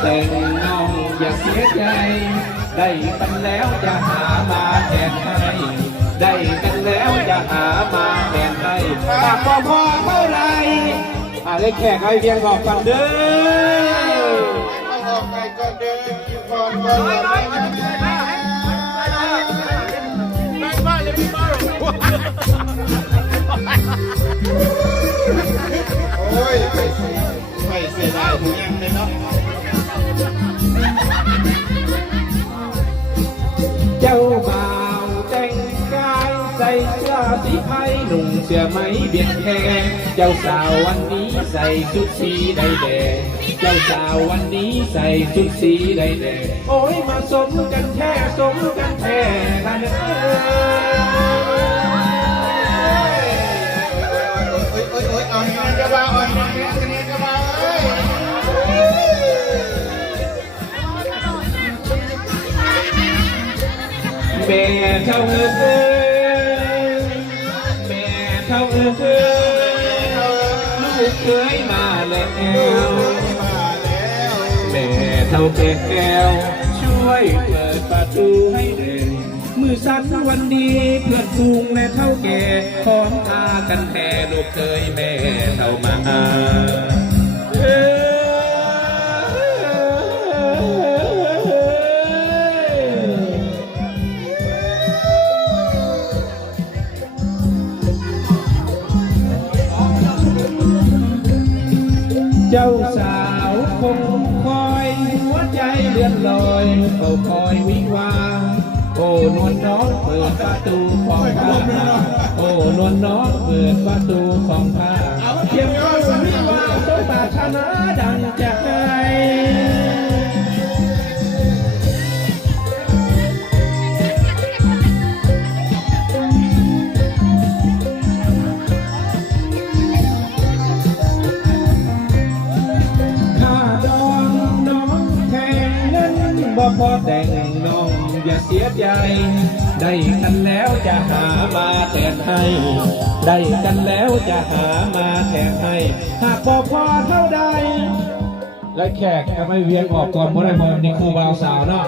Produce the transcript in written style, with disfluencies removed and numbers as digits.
แต่งน้องอย่าเสียใจได้กันแล้วจะหามาแทนให้ได้กันแล้วจะหามาแทนให้หากพอเมื่อไรเล่นแขกให้เพียงบอกฟังเด้อออกไปก่อนเดินก่อนก่อนบ้านเลยพี่บ้านโอ้ยไม่เสียดายทุกอย่างเลยเนาะเจ้าบ่าวแต่งกายใส่เสื้อสีไทยหนุ่มเสื้อไหมเบียดแขนเจ้าสาววันนี้ใส่ชุดสีแดงเจ้าสาววันนี้ใส่ชุดสีแดงโอ้ยมาสมกันแท้สมกันแท้กันเอ้ยเอาเงินกระเป๋าเอาเงินกระเป๋าเอ้ยแม่เท่าเอ้ยแม่เท่าเอ้ยลูกเคยมาแล้วแม่เท่าแก้วช่วยเปิดประตูให้เด่นมือสั่นวันดีเพื่อนฟูงและเท่าแก่พร้อมพากันแห่ลูกเคยแม่เท่ามาเจ้าสาวคงคอยหัวใจเลื่อนลอยเฝ้าคอยวิงวางโอ้นวลน้องเปิดประตูของผ้าโอ้นวลน้องเปิดประตูของผ้าเพียงก็วิงวางต้องปรารถนาดังใจบ่พอแต่งน้องอย่าเสียใจได้กันแล้วจะหามาแทนให้ได้กันแล้วจะหามาแทนให้หากบ่พอเท่าใดและแขกจะไม่เวียนออกก่อนเพราะได้บอลในครูบ่าวสาวเนาะ